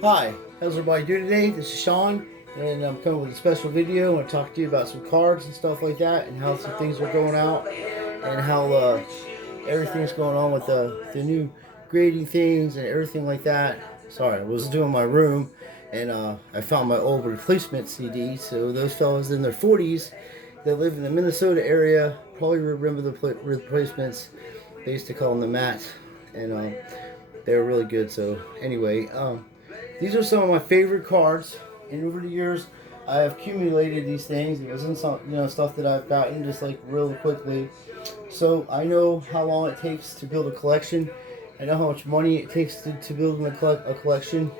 Hi, how's everybody doing today? This is Sean, and I'm coming with a special video. I want to talk to you about some cards and stuff like that, and how some things are going out, and how everything's going on with the new grading things and everything like that. Sorry, I was doing my room, and I found my old replacement CD. So those fellas in their 40s that live in the Minnesota area probably remember the replacements. They used to call them the Mats, and they were really good. So anyway, these are some of my favorite cards. And over the years, I have accumulated these things. It wasn't some, stuff that I've gotten just like real quickly. So I know how long it takes to build a collection. I know how much money it takes to build a collection.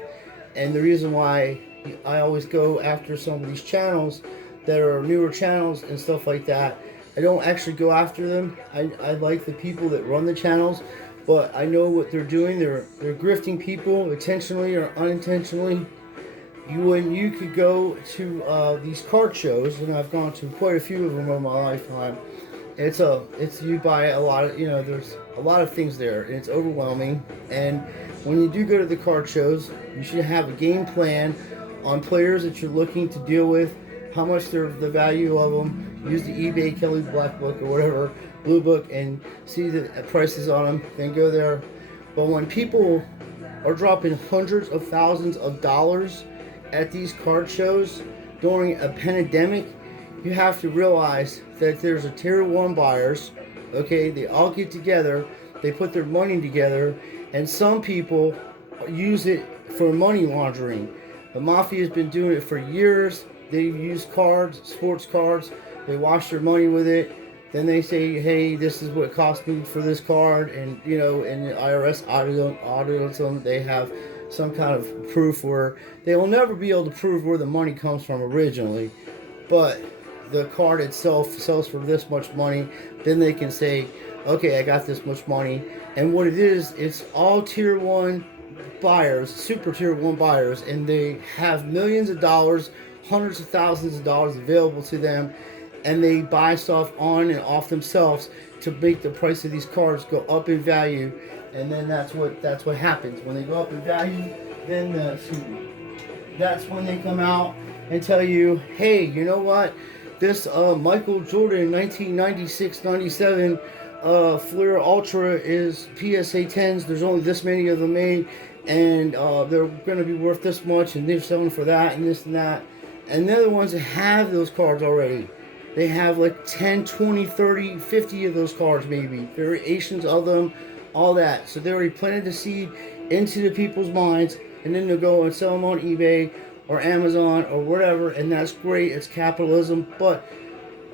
And the reason why I always go after some of these channels that are newer channels and stuff like that. I don't actually go after them. I like the people that run the channels, but I know what they're doing. They're grifting people intentionally or unintentionally. You could go to these card shows, and I've gone to quite a few of them over my lifetime. It's you buy a lot of there's a lot of things there, and it's overwhelming. And when you do go to the card shows, you should have a game plan on players that you're looking to deal with, how much they're the value of them. Use the eBay Kelly Black Book or whatever Blue Book and see the prices on them. Then go there. But when people are dropping hundreds of thousands of dollars at these card shows during a pandemic, you have to realize that there's a tier one buyers. Okay, they all get together, they put their money together, and some people use it for money laundering. The mafia has been doing it for years. They use cards, sports cards. They wash their money with it. Then they say, "Hey, this is what it cost me for this card," and and the IRS audits them. They have some kind of proof where they will never be able to prove where the money comes from originally, but the card itself sells for this much money. Then they can say, "Okay, I got this much money," and what it is, it's all tier one buyers, super tier one buyers, and they have millions of dollars, hundreds of thousands of dollars available to them, and they buy stuff on and off themselves to make the price of these cards go up in value. And then that's what happens when they go up in value. Then that's when they come out and tell you, "Hey, you know what? This Michael Jordan 1996-97 Fleer Ultra is PSA 10s. There's only this many of them made, and they're going to be worth this much, and they're selling for that and this and that." And they're the ones that have those cards already. They have like 10, 20, 30, 50 of those cards, maybe variations of them, all that. So they already planted the seed into the people's minds, and then they'll go and sell them on eBay or Amazon or whatever, and that's great. It's capitalism. But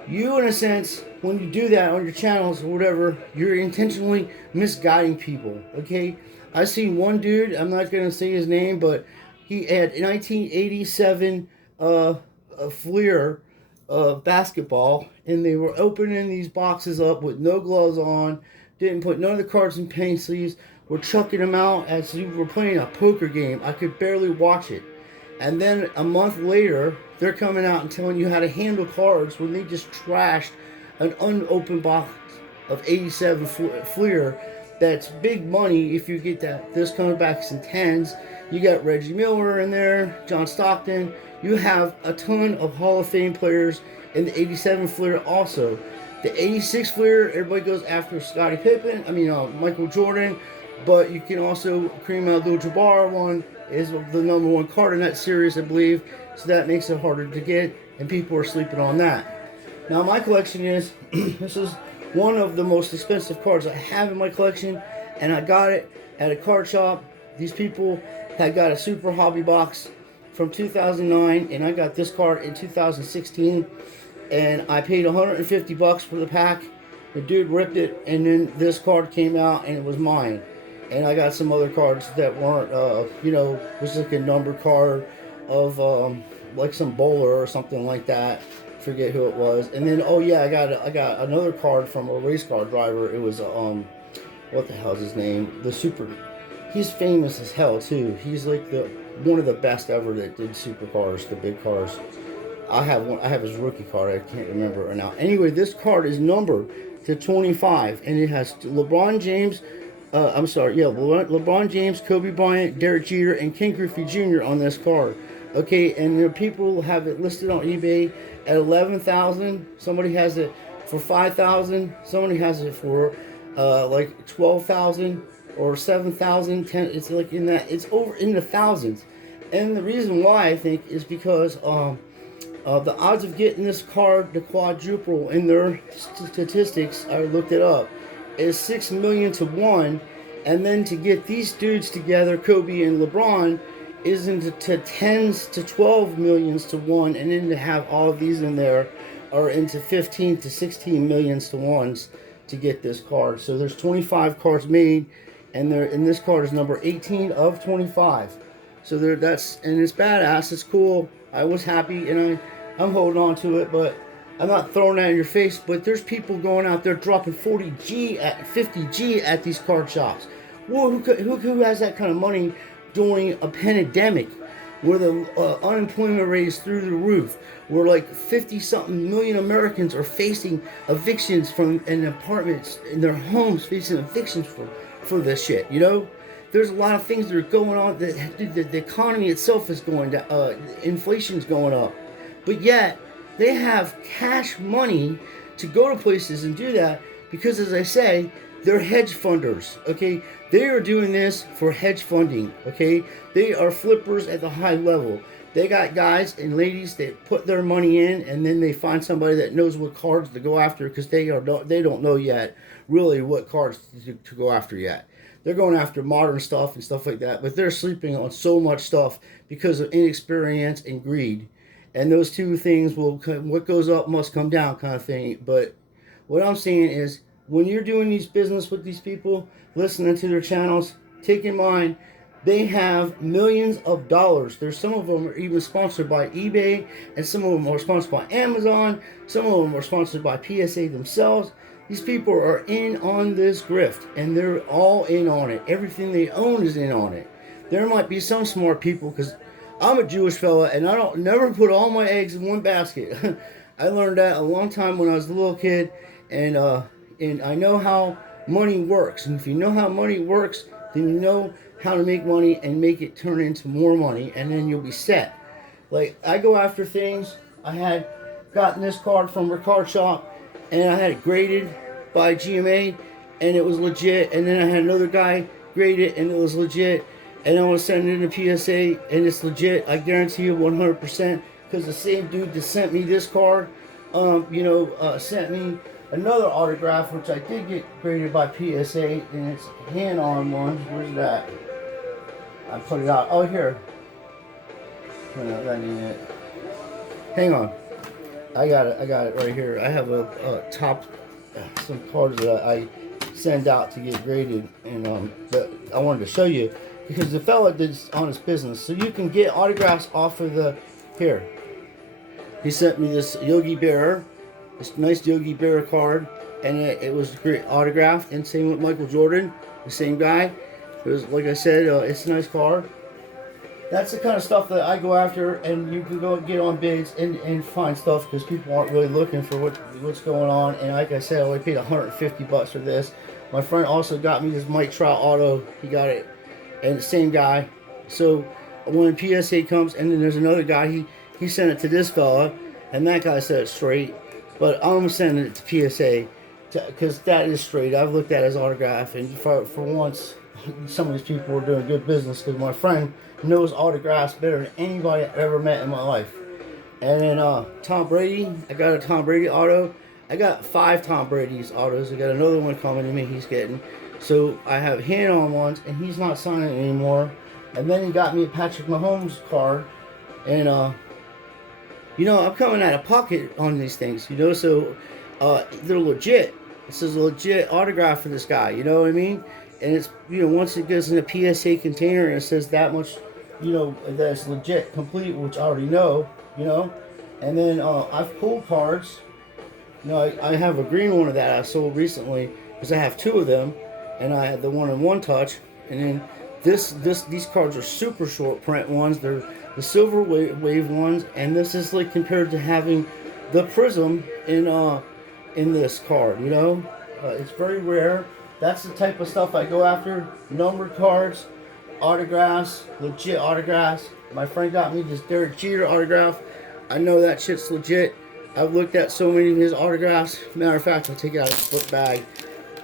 you, in a sense, when you do that on your channels or whatever, you're intentionally misguiding people. Okay, I seen one dude, I'm not gonna say his name, but he had 1987 a Fleer basketball, and they were opening these boxes up with no gloves on, didn't put none of the cards in paint sleeves, were chucking them out as if we were playing a poker game. I could barely watch it. And then a month later, they're coming out and telling you how to handle cards when they just trashed an unopened box of 87 Fleer. That's big money if you get that. This comes back in tens. You got Reggie Miller in there, John Stockton. You have a ton of Hall of Fame players in the 87 Fleer also. The 86 Fleer, everybody goes after Scottie Pippen, Michael Jordan, but you can also, Kareem Abdul-Jabbar one is the number one card in that series, I believe, so that makes it harder to get, and people are sleeping on that. Now my collection is, this is one of the most expensive cards I have in my collection, and I got it at a card shop. These people had got a super hobby box from 2009, and I got this card in 2016, and I paid $150 for the pack. The dude ripped it, and then this card came out, and it was mine. And I got some other cards that weren't, was like a number card of like some bowler or something like that. Forget who it was. And then, oh yeah, I got another card from a race car driver. It was what the hell's his name? The super. He's famous as hell too. He's like one of the best ever that did supercars, the big cars. I have one. I have his rookie card. I can't remember it right now. Anyway, this card is numbered to 25, and it has LeBron James I'm sorry, yeah, LeBron James, Kobe Bryant, Derek Jeter, and Ken Griffey Jr. on this card. Okay, and there are people have it listed on eBay at 11,000. Somebody has it for 5,000. Somebody has it for like 12,000 or 7,000. It's like in that. It's over in the thousands. And the reason why I think is because the odds of getting this card to quadruple in their statistics, I looked it up, is 6 million to 1. And then to get these dudes together, Kobe and LeBron, is into tens to 12 millions to 1. And then to have all of these in there are into 15 to 16 millions to 1s to get this card. So there's 25 cards made, and this card is number 18 of 25. So and it's badass. It's cool. I was happy, and I'm holding on to it, but I'm not throwing that in your face. But there's people going out there dropping 40G at 50G at these card shops. Well, who has that kind of money during a pandemic, where the unemployment rate is through the roof, where like 50-something million Americans are facing evictions from in apartments in their homes, facing evictions for this shit, you know? There's a lot of things that are going on. The economy itself is going down. Inflation's going up. But yet, they have cash money to go to places and do that because, as I say, they're hedge funders, okay? They are doing this for hedge funding, okay? They are flippers at the high level. They got guys and ladies that put their money in, and then they find somebody that knows what cards to go after because they don't know yet really what cards to go after yet. They're going after modern stuff and stuff like that, but they're sleeping on so much stuff because of inexperience and greed. And those two things what goes up must come down kind of thing. But what I'm saying is, when you're doing these business with these people, listening to their channels, take in mind, they have millions of dollars. There's some of them are even sponsored by eBay, and some of them are sponsored by Amazon. Some of them are sponsored by PSA themselves. These people are in on this grift, and they're all in on it. Everything they own is in on it. There might be some smart people, because I'm a Jewish fella, and I don't never put all my eggs in one basket. I learned that a long time when I was a little kid, and I know how money works. And if you know how money works, then you know how to make money and make it turn into more money, and then you'll be set. Like, I go after things. I had gotten this card from a card shop, and I had it graded by GMA, and it was legit. And then I had another guy grade it, and it was legit. And I want to send it in a PSA, and it's legit. I guarantee you 100%, because the same dude that sent me this card, sent me another autograph, which I did get graded by PSA, and it's hand-on one. Where's that? I put it out. Oh, here. No, that ain't it. Hang on. I got it right here. I have some cards that I send out to get graded, and but I wanted to show you because the fella did this on his business, so you can get autographs off of the here. He sent me this Yogi Berra, this nice Yogi Berra card, and it was great autograph. And same with Michael Jordan, the same guy. It was, like I said, it's a nice card. That's the kind of stuff that I go after, and you can go and get on bids and find stuff because people aren't really looking for what's going on. And like I said, I only paid $150 for this. My friend also got me this Mike Trout auto. He got it, and the same guy. So when PSA comes, and then there's another guy, he sent it to this fella, and that guy said it straight. But I'm sending it to PSA because that is straight. I've looked at his autograph, and for once, some of these people are doing good business because my friend knows autographs better than anybody I've ever met in my life. And then Tom Brady, I got a Tom Brady auto. I got 5 Tom Brady's autos. I got another one coming to me he's getting. So I have hand-on ones, and he's not signing anymore. And then he got me a Patrick Mahomes card. And, I'm coming out of pocket on these things, so they're legit. This is a legit autograph for this guy, you know what I mean? And it's, once it goes in a PSA container and it says that much, that it's legit, complete, which I already know, And then I've pulled cards. I have a green one of that I sold recently because I have 2 of them, and I had the one in One Touch. And then these cards are super short print ones. They're the silver wave ones, and this is like compared to having the prism in this card. It's very rare. That's the type of stuff I go after. Numbered cards, autographs, legit autographs. My friend got me this Derek Jeter autograph. I know that shit's legit. I've looked at so many of his autographs. Matter of fact, I'll take it out of a book bag.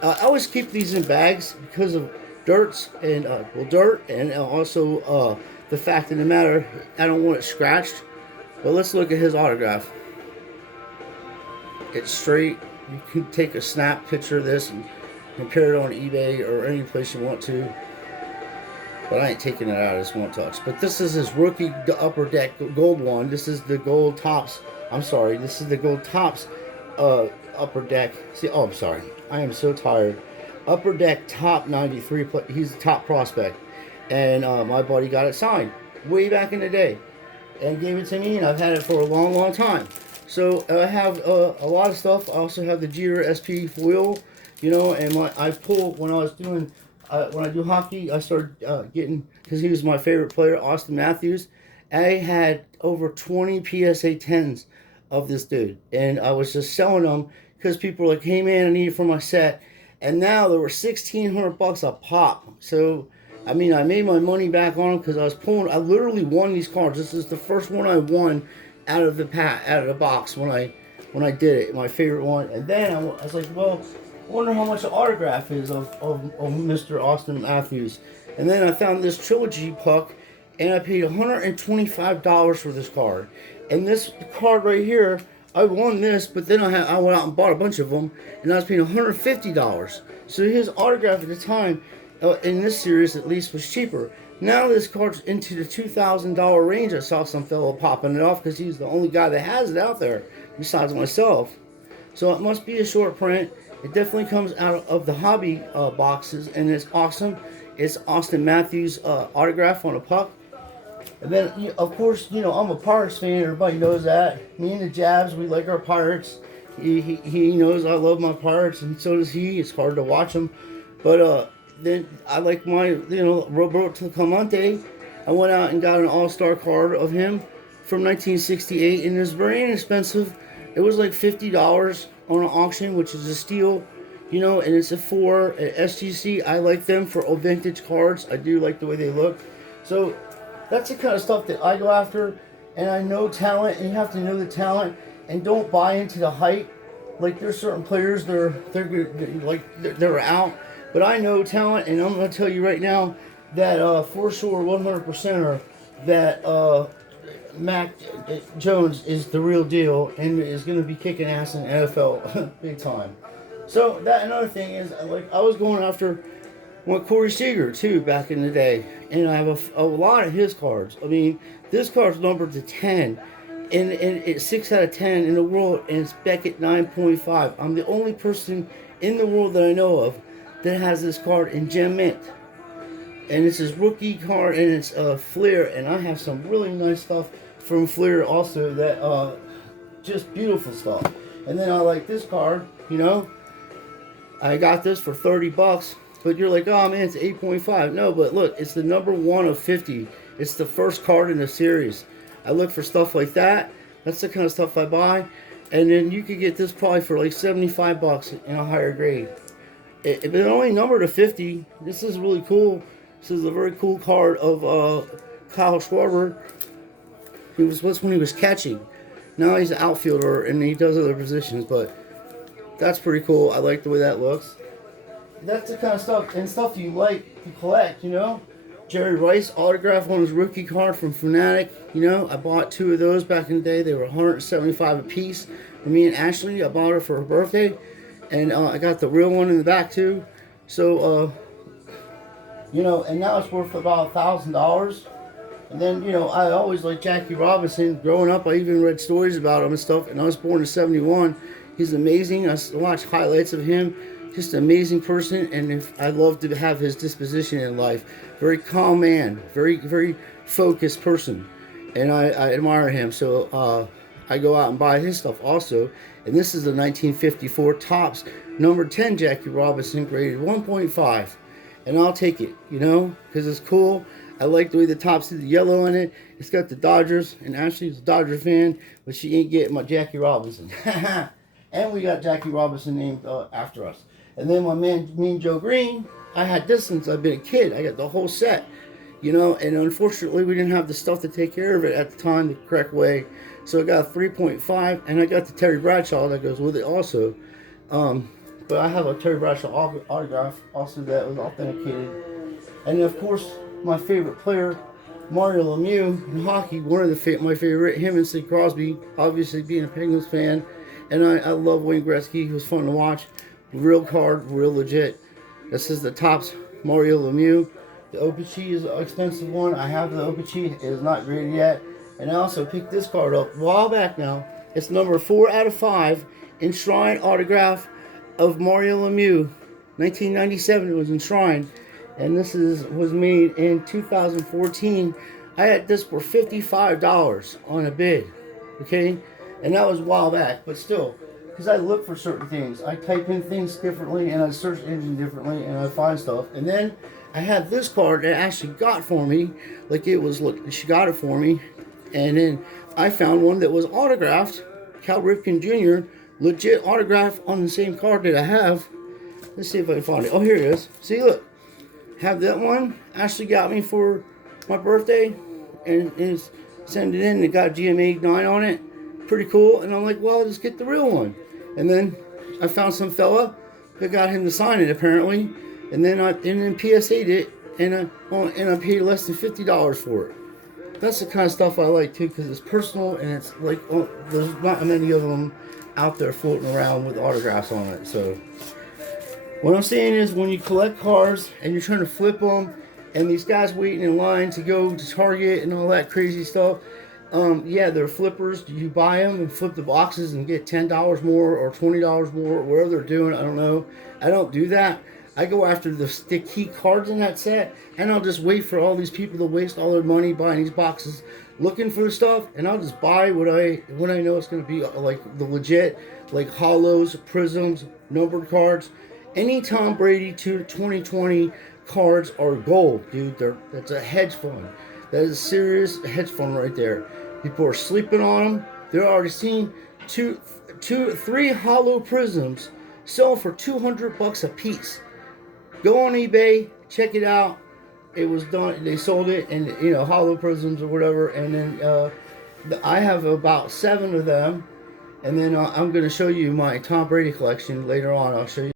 I always keep these in bags because of dirt and also the fact of the matter, I don't want it scratched. But let's look at his autograph. It's straight. You can take a snap picture of this and compare it on eBay or any place you want to. But I ain't taking it out of this one touch. But this is his rookie upper deck gold one. This is the gold tops. I'm sorry. This is the gold tops upper deck. See, oh, I'm sorry. I am so tired. Upper deck top 93. He's the top prospect. And my buddy got it signed way back in the day. And gave it to me. And I've had it for a long, long time. So I have a lot of stuff. I also have the Jeter SP foil. You know, and I pull when I was doing... when I do hockey, I started getting, because he was my favorite player, Austin Matthews. I had over 20 PSA 10s of this dude. And I was just selling them because people were like, hey man, I need it for my set. And now they were $1,600 a pop. So, I mean, I made my money back on them because I literally won these cards. This is the first one I won out of the box when I did it, my favorite one. And then I was like, well, I wonder how much the autograph is of Mr. Austin Matthews. And then I found this trilogy puck, and I paid $125 for this card. And this card right here, I won this, but then I went out and bought a bunch of them, and I was paying $150. So his autograph at the time, in this series at least, was cheaper. Now this card's into the $2,000 range. I saw some fellow popping it off because he's the only guy that has it out there, besides myself. So it must be a short print. It definitely comes out of the hobby boxes, and it's awesome. It's Austin Matthews autograph on a puck. And then, of course, you know, I'm a Pirates fan. Everybody knows that. Me and the Jabs, we like our Pirates. He knows I love my Pirates, and so does he. It's hard to watch them. But then I like my, you know, Roberto Clemente. I went out and got an all-star card of him from 1968, and it was very inexpensive. It was like $50 on an auction, which is a steal, you know, and it's a 4 at SGC. I like them for vintage cards. I do like the way they look. So that's the kind of stuff that I go after, and I know talent, and you have to know the talent, and don't buy into the hype. Like, there's certain players, they're out, but I know talent, and I'm going to tell you right now that for sure 100%er that Mac Jones is the real deal and is going to be kicking ass in NFL big time. So that another thing is, like, I was going after Corey Seeger too back in the day, and I have a lot of his cards. I mean, this card's numbered to 10, and it's 6 out of 10 in the world, and it's Beckett 9.5. I'm the only person in the world that I know of that has this card in gem mint. And it's his rookie card, and it's Flair, and I have some really nice stuff from Flair also that just beautiful stuff. And then I like this card, you know. I got this for $30, but you're like, oh man, it's 8.5. No, but look, it's the number 1 of 50. It's the first card in the series. I look for stuff like that. That's the kind of stuff I buy. And then you could get this probably for like $75 in a higher grade. If it's only numbered to 50, this is really cool. This is a very cool card of Kyle Schwarber. He was when he was catching. Now he's an outfielder and he does other positions, but that's pretty cool. I like the way that looks. That's the kind of stuff and stuff you like to collect, you know. Jerry Rice autograph on his rookie card from Fanatic. You know, I bought 2 of those back in the day. They were $175 a piece. For me and Ashley, I bought her for her birthday, and I got the real one in the back too. So. You know, and now it's worth about $1,000. And then, you know, I always liked Jackie Robinson. Growing up, I even read stories about him and stuff. And I was born in '71. He's amazing. I watched highlights of him. Just an amazing person. And I love to have his disposition in life. Very calm man. Very, very focused person. And I admire him. So I go out and buy his stuff also. And this is the 1954 Topps number 10 Jackie Robinson, graded 1.5. And I'll take it, you know, because it's cool. I like the way the Topps is the yellow on it. It's got the Dodgers, and Ashley's a Dodger fan, but she ain't getting my Jackie Robinson. And we got Jackie Robinson named after us. And then my man, Mean Joe Green, I had this since I've been a kid. I got the whole set, you know, and unfortunately we didn't have the stuff to take care of it at the time the correct way. So I got a 3.5, and I got the Terry Bradshaw that goes with it also. But I have a Terry Bradshaw autograph also that was authenticated. And of course, my favorite player, Mario Lemieux in hockey, one of my favorite, him and Sid Crosby, obviously being a Penguins fan. And I love Wayne Gretzky. He was fun to watch. Real card, real legit. This is the Topps Mario Lemieux. The Opechi is an expensive one. I have the Opechi. It is not graded yet. And I also picked this card up a while back now. It's number 4 out of 5. Enshrined autograph of Mario Lemieux. 1997 it was enshrined. And this was made in 2014. I had this for $55 on a bid. Okay? And that was a while back. But still, because I look for certain things. I type in things differently, and I search engine differently, and I find stuff. And then I had this card that Ashley got for me. Like it was, look, she got it for me. And then I found one that was autographed. Cal Ripken Jr. Legit autograph on the same card that I have. Let's see if I can find it. Oh, here it is. See, look. Have that one. Ashley got me for my birthday. And sent it in. It got GMA 9 on it. Pretty cool. And I'm like, well, I'll just get the real one. And then I found some fella that got him to sign it apparently. And then PSA'd it. And I paid less than $50 for it. That's the kind of stuff I like too, because it's personal and it's like, oh, there's not many of them out there floating around with autographs on it. So what I'm saying is, when you collect cars and you're trying to flip them, and these guys waiting in line to go to Target and all that crazy stuff, yeah, they're flippers. You buy them and flip the boxes and get $10 more or $20 more, or whatever they're doing. I don't know. I don't do that. I go after the key cards in that set, and I'll just wait for all these people to waste all their money buying these boxes, looking for the stuff, and I'll just buy when I know it's going to be like the legit, like hollows, prisms, numbered cards. Any Tom Brady 2020 cards are gold, dude. That's a hedge fund. That is a serious hedge fund right there. People are sleeping on them. They're already seeing three hollow prisms sell for $200 a piece. Go on eBay, check it out. It was done. They sold it, and hollow prisms or whatever. And then I have about 7 of them. And then I'm going to show you my Tom Brady collection later on. I'll show you.